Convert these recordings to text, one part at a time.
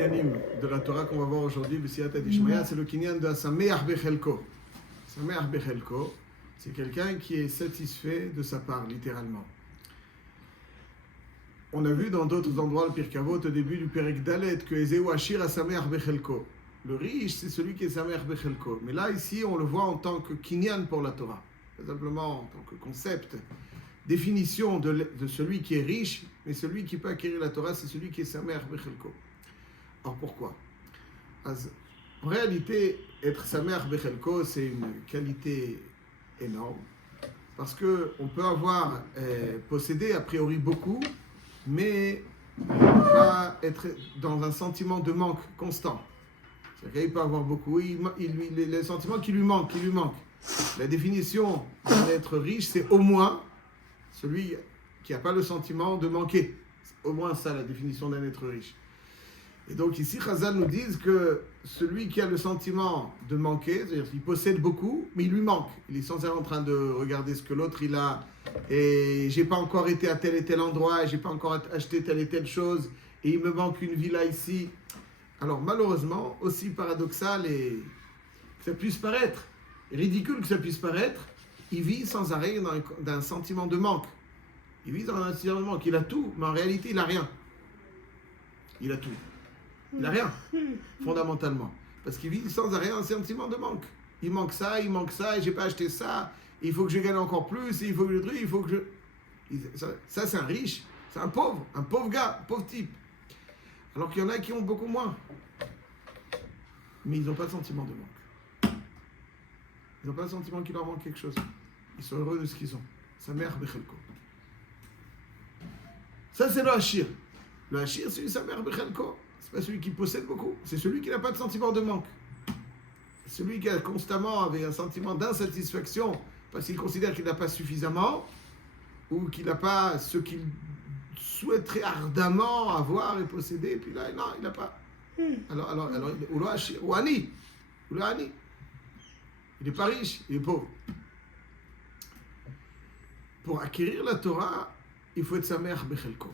kinyanim de la Torah qu'on va voir aujourd'hui, B'siyata d'Ishmael, c'est le kinyan de Sameach Bechelko. Sameach Bechelko, c'est quelqu'un qui est satisfait de sa part, littéralement. On a vu dans d'autres endroits, le Pirkei Avot, au début du Perek Dalet, que Ezeu Ashir a Sameach Bechelko. Le riche, c'est celui qui est Sameach Bechelko. Mais là, ici, on le voit en tant que kinyan pour la Torah. Pas simplement en tant que concept, définition de celui qui est riche, mais celui qui peut acquérir la Torah, c'est celui qui est Sameach Bechelko. Alors pourquoi? En réalité, être Sameach Bechelko, c'est une qualité énorme, parce qu'on peut avoir possédé a priori beaucoup, mais pas être dans un sentiment de manque constant. C'est-à-dire qu'il peut avoir beaucoup, le sentiment qui lui manque. La définition d'être riche, c'est au moins celui qui n'a pas le sentiment de manquer. C'est au moins ça la définition d'un être riche. Et donc ici, Chazal nous dit que celui qui a le sentiment de manquer, c'est-à-dire qu'il possède beaucoup, mais il lui manque. Il est sans arrêt en train de regarder ce que l'autre il a, et j'ai pas encore été à tel et tel endroit, j'ai pas encore acheté telle et telle chose, et il me manque une villa ici. Alors malheureusement, aussi paradoxal et que ça puisse paraître, ridicule que ça puisse paraître, il vit sans arrêt dans un sentiment de manque. Il vit dans un sentiment de manque. Il a tout, mais en réalité, il n'a rien. Il a tout. Il n'a rien, fondamentalement. Parce qu'il vit sans arrêt un sentiment de manque. Il manque ça, et j'ai pas acheté ça, il faut que je gagne encore plus, et il faut que je truc, il faut que je... Ça, c'est un riche, c'est un pauvre gars, un pauvre type. Alors qu'il y en a qui ont beaucoup moins. Mais ils n'ont pas de sentiment de manque. Ils n'ont pas le sentiment qu'il leur manque quelque chose. Ils sont heureux de ce qu'ils ont. Sameach Bechelko. Ça, c'est le Hachir. Le Hachir, c'est le Sameach Bechelko. C'est pas celui qui possède beaucoup. C'est celui qui n'a pas de sentiment de manque. Celui qui a constamment avec un sentiment d'insatisfaction parce qu'il considère qu'il n'a pas suffisamment ou qu'il n'a pas ce qu'il souhaiterait ardemment avoir et posséder. Et puis là, non, il n'a pas. Alors, ou le Hachir, ou Ani. Ou le Ani. Il n'est pas riche, il est pauvre. Pour acquérir la Torah, il faut être Sameach Bechelko.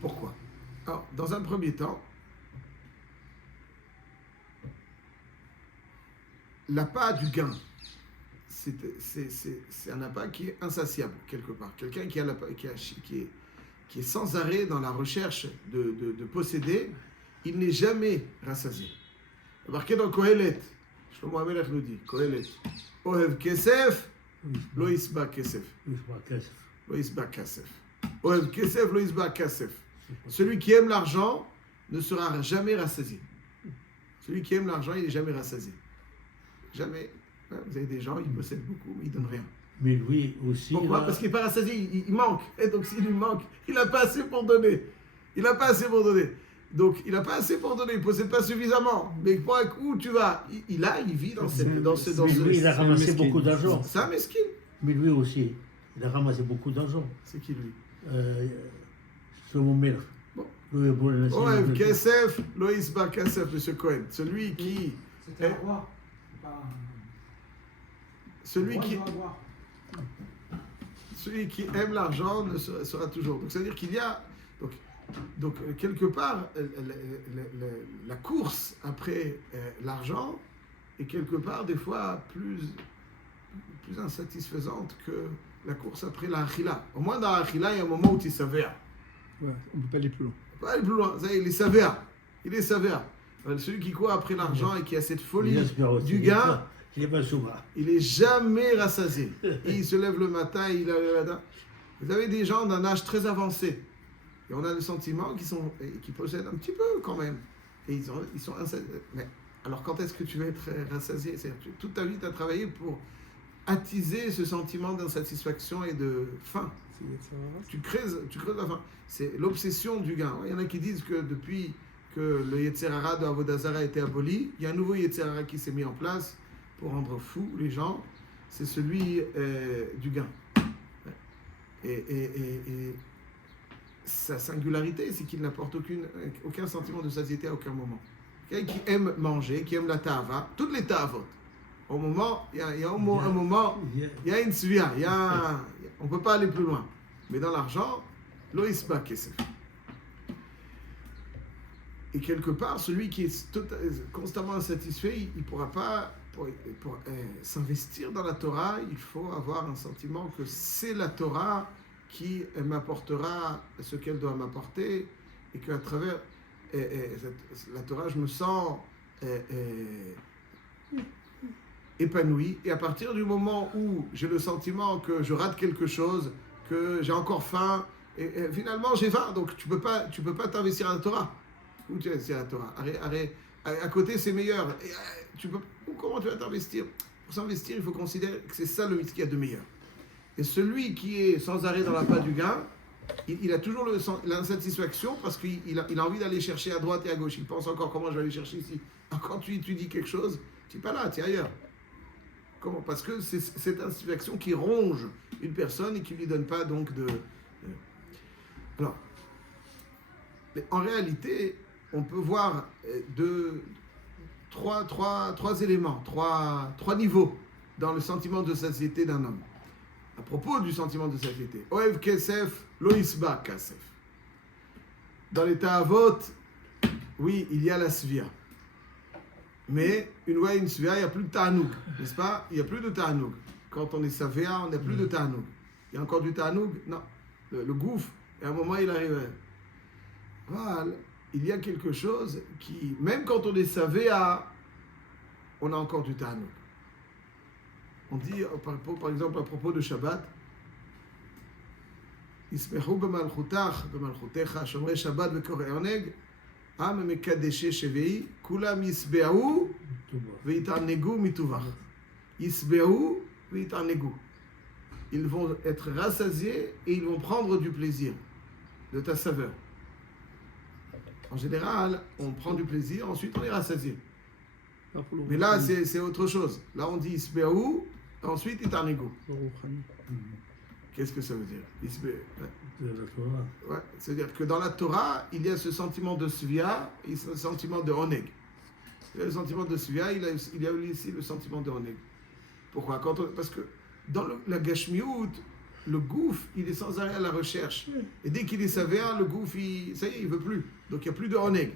Pourquoi? Alors, dans un premier temps, l'appât du gain, c'est un appât qui est insatiable, quelque part. Quelqu'un qui est sans arrêt dans la recherche de posséder, il n'est jamais rassasié. Marqué dans Kohelet, Shlomo HaMelech nous dit, Kohelet, Ohev Kesef, Lo Yisba Kesef. Lo Yisba Kesef. Ohev Kesef, Lo Yisba Kesef. Celui qui aime l'argent ne sera jamais rassasié. Celui qui aime l'argent, il n'est jamais rassasié. Jamais. Vous avez des gens, ils possèdent beaucoup, mais ils ne donnent rien. Mais lui aussi. Pourquoi? Parce qu'il n'est pas rassasié, il manque. Et donc s'il lui manque, il n'a pas assez pour donner. Donc, il n'a pas assez pour donner, il ne possède pas suffisamment. Mais où tu vas? Il vit dans ce... Mais lui, il a ramassé beaucoup d'argent. C'est un mesquin. Mais lui aussi, il a ramassé beaucoup d'argent. C'est qui lui? Shlomo HaMelech. Bon. Oev Kesef, Lo Yisba Kesef, monsieur Cohen. Celui qui... C'était un roi. Celui qui aime l'argent ne sera toujours. Donc, c'est-à-dire qu'il y a... Donc, quelque part, la course après l'argent est quelque part des fois plus insatisfaisante que la course après la achila. Au moins dans la achila, il y a un moment où tu s'avères. Ouais, on ne peut pas aller plus loin. On peut pas aller plus loin. Ça, il est sévère. Celui qui court après l'argent et qui a cette folie du gain, il n'est pas souvent. il n'est jamais rassasié. Et il se lève le matin, Vous avez des gens d'un âge très avancé. Et on a le sentiment qu'ils possèdent un petit peu quand même. Et ils sont insatisfaits. Mais alors quand est-ce que tu vas être rassasié? C'est-à-dire, toute ta vie, tu as travaillé pour attiser ce sentiment d'insatisfaction et de faim. Tu creuses la faim. C'est l'obsession du gain. Il y en a qui disent que depuis que le Yetzer Hara de Avodah Zara a été aboli, il y a un nouveau Yetzer Hara qui s'est mis en place pour rendre fous les gens. C'est celui du gain. Et sa singularité, c'est qu'il n'apporte aucun sentiment de satiété à aucun moment. Quelqu'un qui aime manger, qui aime la ta'ava, toutes les ta'avot. Au moment, il y a un moment, il y a une svia, on ne peut pas aller plus loin. Mais dans l'argent, lo yisba kesef. Et quelque part, celui qui est constamment insatisfait, il ne pourra pas, pour s'investir dans la Torah, il faut avoir un sentiment que c'est la Torah qui m'apportera ce qu'elle doit m'apporter, et qu'à travers la Torah, je me sens épanoui. Et à partir du moment où j'ai le sentiment que je rate quelque chose, que j'ai encore faim, et finalement j'ai faim, donc tu peux pas t'investir à la Torah. Où tu investis à la Torah? Arrête, à côté c'est meilleur. Et, comment tu vas t'investir? Pour s'investir, il faut considérer que c'est ça ce qu'il y a de meilleur. Et celui qui est sans arrêt dans la pas du gain, il a toujours l'insatisfaction parce qu'il a envie d'aller chercher à droite et à gauche. Il pense encore comment je vais aller chercher ici. Alors quand tu étudies quelque chose, tu n'es pas là, tu es ailleurs. Comment? Parce que c'est cette insatisfaction qui ronge une personne et qui ne lui donne pas donc de... Alors, en réalité, on peut voir trois éléments, trois niveaux dans le sentiment de satiété d'un homme. À propos du sentiment de satiété, Oev Kesef, Lo Isba Kasef. Dans l'état Avot, oui, il y a la svia. Mais une fois une svia, il n'y a plus de ta'anoug, n'est-ce pas? Il n'y a plus de ta'anoug. Quand on est savea, on n'a plus de ta'anoug. Il y a encore du ta'anoug? Non. Le gouffre, et à un moment, il arrive. Voilà. Il y a quelque chose qui, même quand on est savea, on a encore du ta'anoug. On dit, par exemple, à propos de Shabbat, Yismechu b'malchutecha, shomrei Shabbat v'korei oneg, am mekadeshe shevei, kulam yisbehu v'yitarnegu mituvach. Yisbehu v'yitarnegu. Ils vont être rassasiés et ils vont prendre du plaisir de ta saveur. En général, on prend du plaisir, ensuite on est rassasié. Mais là, c'est autre chose. Là, on dit Isbehu, ensuite Itarnego. Qu'est-ce que ça veut dire? Ouais, c'est-à-dire que dans la Torah, il y a ce sentiment de Svia et ce sentiment de Oneg. Il y a le sentiment de Svia, il y a aussi le sentiment de Oneg. Pourquoi? Parce que dans la Gashmiut, le gouffre, il est sans arrêt à la recherche. Et dès qu'il est sévère, le gouffre, ça y est, il ne veut plus. Donc il n'y a plus de Oneg.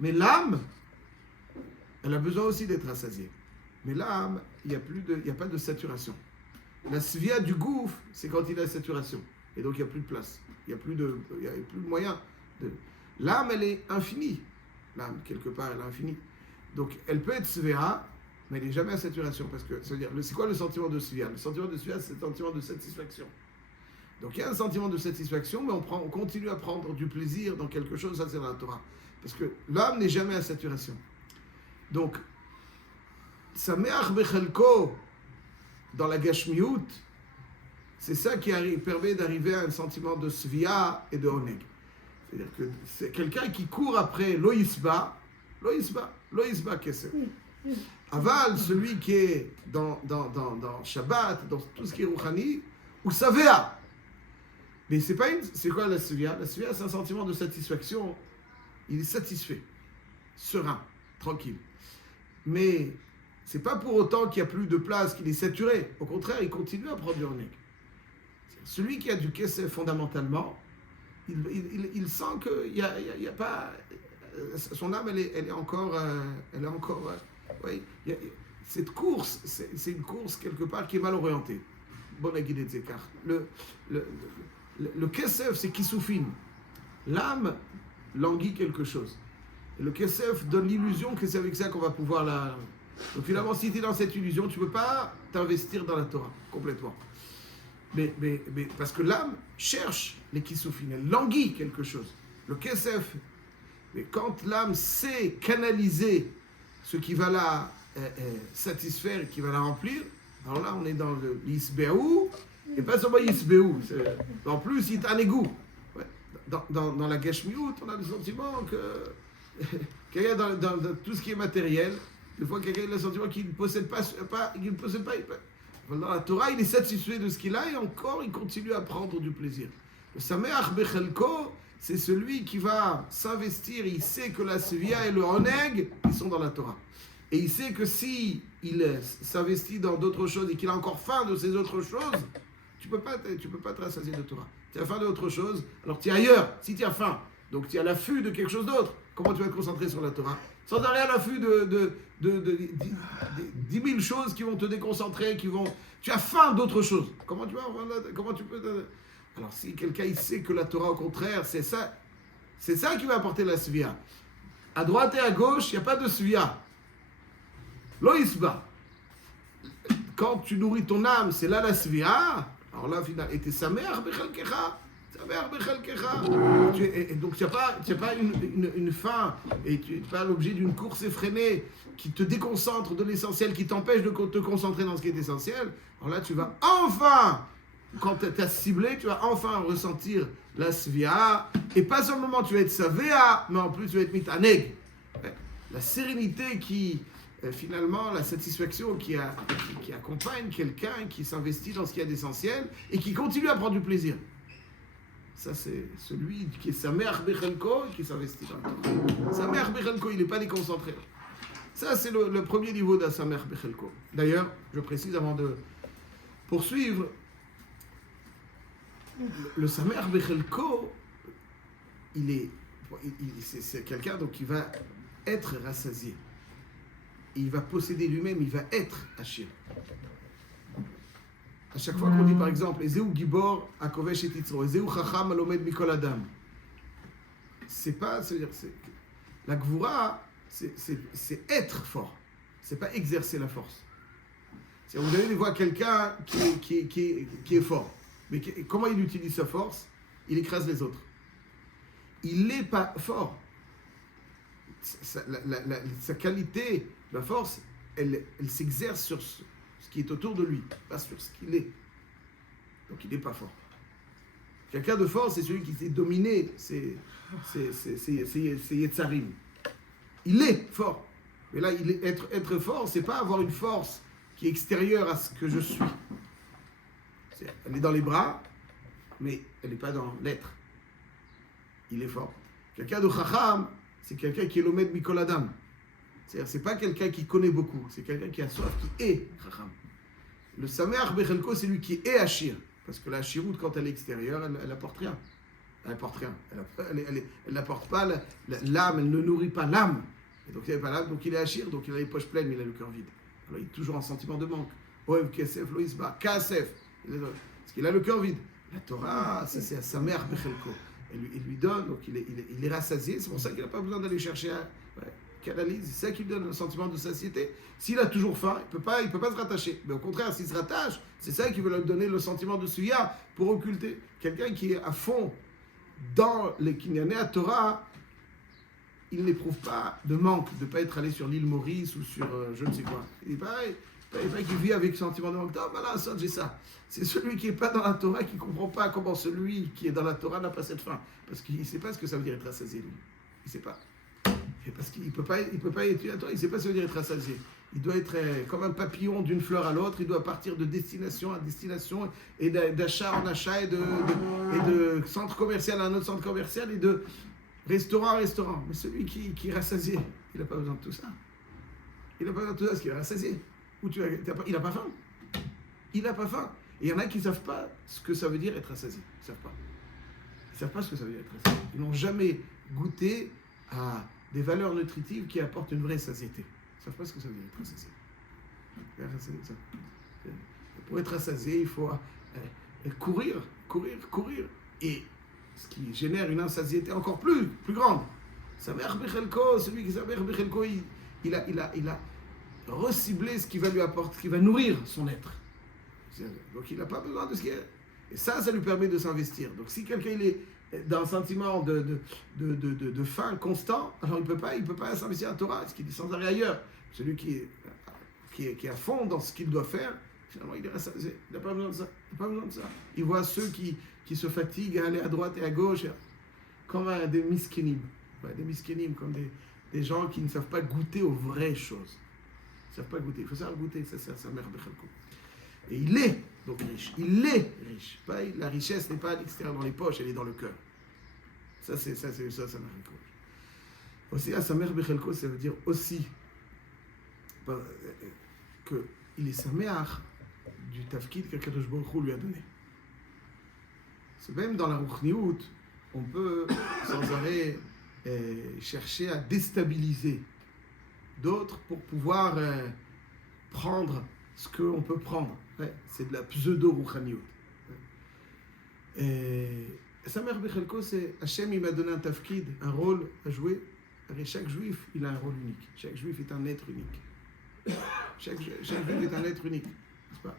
Mais l'âme, elle a besoin aussi d'être rassasiée. Mais l'âme, il n'y a pas de saturation. La svia du gouffre, c'est quand il y a saturation. Et donc il n'y a plus de place. Il n'y a plus de moyen. L'âme, elle est infinie. L'âme, quelque part, elle est infinie. Donc elle peut être svia, mais elle n'est jamais à saturation. Parce que, c'est quoi le sentiment de svia? Le sentiment de svia, c'est le sentiment de satisfaction. Donc il y a un sentiment de satisfaction, mais on continue à prendre du plaisir dans quelque chose, ça c'est dans la Torah. Parce que l'âme n'est jamais à saturation. Donc, Sameach Bechelko, dans la Gashmiut, c'est ça qui permet d'arriver à un sentiment de Svia et de Oneg. C'est-à-dire que c'est quelqu'un qui court après Loïsba Kesef. Aval, celui qui est dans Shabbat, dans tout ce qui est Rouhani, ou Savea. Mais c'est quoi la Svia? La Svia, c'est un sentiment de satisfaction. Il est satisfait, serein, tranquille. Mais c'est pas pour autant qu'il n'y a plus de place, qu'il est saturé. Au contraire, il continue à prendre du Oneg. Celui qui a du Kesef fondamentalement, il sent qu'il n'y a pas... Son âme, elle est encore... oui, cette course, c'est une course quelque part qui est mal orientée. Bon à guider ses cartes. Le Kesef, c'est Kissoufine. L'âme languit quelque chose. Et le Kesef donne l'illusion que c'est avec ça qu'on va pouvoir la... Donc finalement, si tu es dans cette illusion, tu ne peux pas t'investir dans la Torah, complètement. Mais parce que l'âme cherche les Kissoufines, elle languit quelque chose. Le Kesef, mais quand l'âme sait canaliser ce qui va la satisfaire et qui va la remplir, alors là, on est dans le Yisbehu, et pas seulement Yisbehu, en plus, Yitanegu. Ouais. Dans la Gashmiut, on a le sentiment que quelqu'un dans tout ce qui est matériel, des fois quelqu'un a le sentiment qu'il ne possède pas, dans la Torah, il est satisfait de ce qu'il a et encore, il continue à prendre du plaisir. Le Sameach Bechelko, c'est celui qui va s'investir, il sait que la Svia et le Oneg, ils sont dans la Torah. Et il sait que si il s'investit dans d'autres choses et qu'il a encore faim de ces autres choses, tu peux pas te rassasier de Torah. Tu as faim d'autre chose, alors tu es ailleurs, si tu as faim. Donc tu es à l'affût de quelque chose d'autre. Comment tu vas te concentrer sur la Torah? Sans arrêt à l'affût de 10 000 choses qui vont te déconcentrer, Tu as faim d'autre chose. Comment tu peux... Alors si quelqu'un il sait que la Torah, au contraire, c'est ça qui va apporter la svia. À droite et à gauche, il n'y a pas de svia. Lo isba. Quand tu nourris ton âme, c'est là la svia. Alors là, finalement, et t'es sameach bechelkecha. Et donc tu n'as pas une faim et tu n'es pas l'objet d'une course effrénée qui te déconcentre de l'essentiel, qui t'empêche de te concentrer dans ce qui est essentiel. Alors là, tu vas enfin, quand tu as ciblé, tu vas enfin ressentir la svia. Et pas seulement tu vas être savea, mais en plus tu vas être mitaneg. La sérénité qui, finalement, la satisfaction qui accompagne quelqu'un qui s'investit dans ce qui est d'essentiel et qui continue à prendre du plaisir. Ça, c'est celui qui est Sameach Bechelko et qui s'investit dans le Torah. Sameach Bechelko, il n'est pas déconcentré. Ça, c'est le premier niveau d'un Sameach Bechelko. D'ailleurs, je précise avant de poursuivre, le Sameach Bechelko, c'est quelqu'un donc, qui va être rassasié. Il va posséder lui-même, il va être Hachir. À chaque fois qu'on dit par exemple Ezeu Gibor Akovesh et Titzro, Ezeu Chacham Alomed Mikol Adam, c'est-à-dire la Gvura, c'est être fort, c'est pas exercer la force. Vous allez voir quelqu'un qui est fort, mais comment il utilise sa force? Il écrase les autres. Il n'est pas fort. Sa qualité, la force, elle s'exerce sur ce qui est autour de lui, pas sur ce qu'il est. Donc il n'est pas fort. Quelqu'un de fort, c'est celui qui s'est dominé, c'est Yetzarim. Il est fort. Mais là, être fort, c'est pas avoir une force qui est extérieure à ce que je suis. Elle est dans les bras, mais elle n'est pas dans l'être. Il est fort. Quelqu'un de Chacham, c'est quelqu'un qui est l'Omed Mikol Adam. C'est-à-dire, c'est pas quelqu'un qui connaît beaucoup, c'est quelqu'un qui a soif, qui est Chacham. Le Sameach Bechelko, c'est lui qui est Hachir. Parce que la Hachirout, quand elle est extérieure, elle n'apporte rien. Elle n'apporte rien. Elle n'apporte pas l'âme, elle ne nourrit pas l'âme. Et donc il n'est pas l'âme, donc il est Hachir, donc il a les poches pleines, mais il a le cœur vide. Alors il est toujours en sentiment de manque. Oev, Kesef, Loïsba, Kasef. Parce qu'il a le cœur vide. La Torah, ça c'est à Sameach Bechelko. Il lui donne, donc il est rassasié, c'est pour ça qu'il n'a pas besoin d'aller chercher canalise, c'est ça qui lui donne un sentiment de satiété. S'il a toujours faim, il peut pas se rattacher. Mais au contraire, s'il se rattache, c'est ça qui veut lui donner le sentiment de suya pour occulter. Quelqu'un qui est à fond dans les Kinyané à Torah, il n'éprouve pas de manque de ne pas être allé sur l'île Maurice ou sur je ne sais quoi. Il est pareil. Qui vit avec sentiment de manque. Ah, voilà, ça, j'ai ça. C'est celui qui n'est pas dans la Torah qui ne comprend pas comment celui qui est dans la Torah n'a pas cette faim. Parce qu'il ne sait pas ce que ça veut dire être rassasié, lui. Il ne sait pas. Et parce qu'il ne peut pas étudier la Torah, il ne sait pas ce que ça veut dire être rassasié. Il doit être comme un papillon d'une fleur à l'autre, il doit partir de destination à destination, et d'achat en achat, et de centre commercial à un autre centre commercial, et de restaurant à restaurant. Mais celui qui est rassasié, il n'a pas besoin de tout ça. Il n'a pas besoin de tout ça parce qu'il est rassasié. Il n'a pas faim. Il n'a pas faim. Et il y en a qui ne savent pas ce que ça veut dire être rassasié. Ils ne savent pas. Ils ne savent pas ce que ça veut dire être rassasié. Ils n'ont jamais goûté à des valeurs nutritives qui apportent une vraie satiété. Ils ne savent pas ce que ça veut dire être rassasié. Pour être rassasié, il faut courir. Et ce qui génère une insatiété encore plus grande. Sameach Bechelko, celui qui Sameach Bechelko, il a reciblé ce qui va lui apporter, ce qui va nourrir son être. Donc il n'a pas besoin de ce qui est. Et ça lui permet de s'investir. Donc si quelqu'un il est dans un sentiment de faim constant, alors il peut pas s'investir à la Torah, ce qui est sans arrêt ailleurs. Celui qui est à fond dans ce qu'il doit faire, finalement il est rassasié. Il n'a pas besoin de ça. Il voit ceux qui se fatiguent à aller à droite et à gauche, comme des miskénim. Des miskénim, comme des gens qui ne savent pas goûter aux vraies choses. Ils ne savent pas goûter. Il faut savoir goûter, ça c'est sa mère Bechelko. Et il est donc riche. Il est riche. La richesse n'est pas à l'extérieur dans les poches, elle est dans le cœur. Ça, sa mère Bechelko. Aussi, à sa mère Bechelko, ça veut dire aussi qu'il est sa mère du tafkid qu'Akadosh Baruch Hu lui a donné. C'est même dans la Ruchniout, on peut sans arrêt chercher à déstabiliser d'autres pour pouvoir prendre ce qu'on peut prendre. Ouais, c'est de la pseudo-rouchaniout. Samer Bechelko, c'est Hachem, il m'a donné un tafkid, un rôle à jouer. Et chaque juif, il a un rôle unique. Chaque juif est un être unique. Chaque juif est un être unique. N'est-ce pas?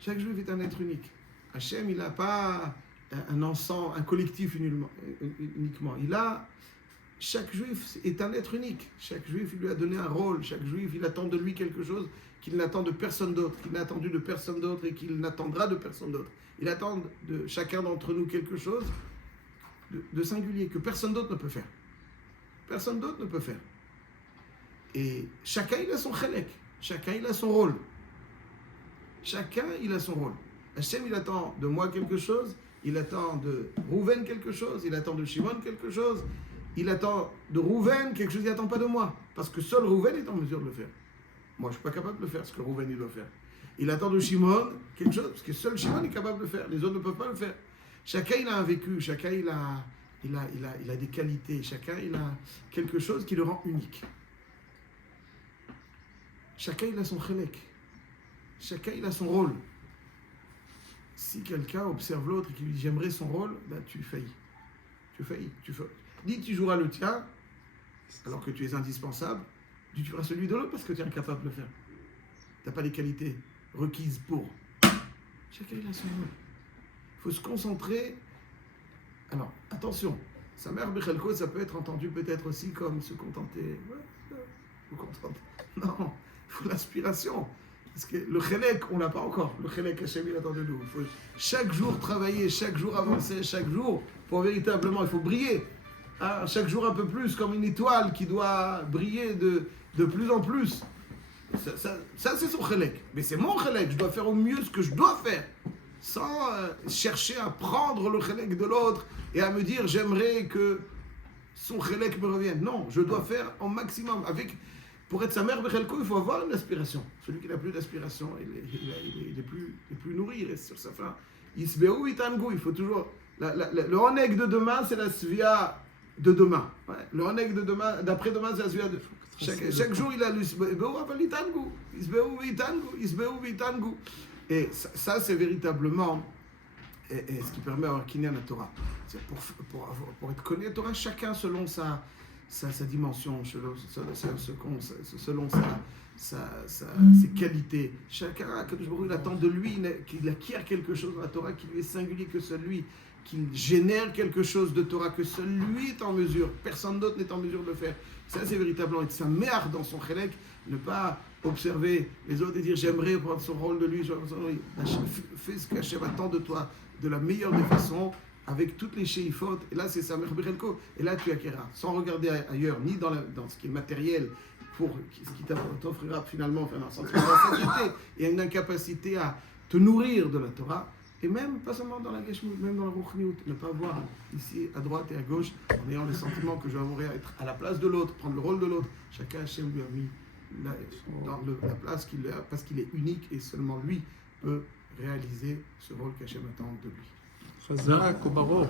Chaque juif est un être unique. Hachem, il n'a pas un ensemble, un collectif uniquement. Chaque juif est un être unique. Chaque juif, il lui a donné un rôle. Chaque juif, il attend de lui quelque chose qu'il n'attend de personne d'autre, qu'il n'a attendu de personne d'autre et qu'il n'attendra de personne d'autre. Il attend de chacun d'entre nous quelque chose de singulier, que personne d'autre ne peut faire. Personne d'autre ne peut faire. Et chacun, il a son chelek. Chacun, il a son rôle. Chacun, il a son rôle. Hachem, il attend de moi quelque chose. Il attend de Rouven quelque chose. Il attend de Shimon quelque chose. Il attend de Rouven quelque chose. Il n'attend pas de moi. Parce que seul Rouven est en mesure de le faire. Moi, je ne suis pas capable de le faire, ce que Rouven il doit faire. Il attend de Shimon quelque chose, parce que seul Shimon est capable de le faire. Les autres ne peuvent pas le faire. Chacun, il a un vécu. Chacun, il a des qualités. Chacun, il a quelque chose qui le rend unique. Chacun, il a son chelek. Chacun, il a son rôle. Si quelqu'un observe l'autre et qu'il lui dit « j'aimerais son rôle », ben, tu faillis. Dis tu joueras le tien, alors que tu es indispensable. Dis tu feras celui de l'autre parce que tu es incapable de le faire. Tu n'as pas les qualités requises pour. Chacun, il a son rôle. Il faut se concentrer. Alors, attention, sa mère Bechelko, ça peut être entendu peut-être aussi comme se contenter. Vous contenter. Non, il faut l'aspiration. Parce que le chélek, on ne l'a pas encore. Le chélek, Hachem, il attend de nous. Il faut chaque jour travailler, chaque jour avancer, chaque jour, pour véritablement, il faut briller. Hein, chaque jour un peu plus, comme une étoile qui doit briller de plus en plus. Ça c'est son chélek. Mais c'est mon chélek. Je dois faire au mieux ce que je dois faire. Sans chercher à prendre le chélek de l'autre et à me dire j'aimerais que son chélek me revienne. Non, je dois faire au maximum. Pour être sa mère Bechelko, il faut avoir une aspiration. Celui qui n'a plus d'aspiration, il est plus nourri, il reste sur sa faim. Isbeou itangu, il faut toujours. Le oneg de demain, c'est la svia de demain. Ouais. Le oneg de demain, d'après-demain, c'est la svia de. Chaque jour, il a l'isbeou aval itangu. Isbeou itangu. Et ça, c'est véritablement ce qui permet d'avoir kinyan la Torah. C'est pour être connu la Torah, chacun selon sa dimension, selon ses qualités. Chacun, il attend de lui qu'il acquiert quelque chose dans la Torah qui lui est singulier, que seul lui, qu'il génère quelque chose de Torah, que seul lui est en mesure, personne d'autre n'est en mesure de le faire. Ça, c'est véritablement être sa mère dans son chélek, ne pas observer les autres et dire j'aimerais prendre son rôle de lui. Fais ce qu'Hachem attend de toi de la meilleure des façons, avec toutes les sheifot, et là c'est sa mère Bechelko, et là tu acquéras, sans regarder ailleurs, ni dans ce qui est matériel, pour ce qui t'offrira finalement un sentiment d'insécurité et une incapacité à te nourrir de la Torah, et même, pas seulement dans la Geshmut, même dans la Ruchniut, ne pas voir ici à droite et à gauche, en ayant le sentiment que je vais être à la place de l'autre, prendre le rôle de l'autre. Chacun Hachem lui a mis dans la place qu'il a, parce qu'il est unique, et seulement lui peut réaliser ce rôle qu'Hachem attend de lui. Chazak, Baruch.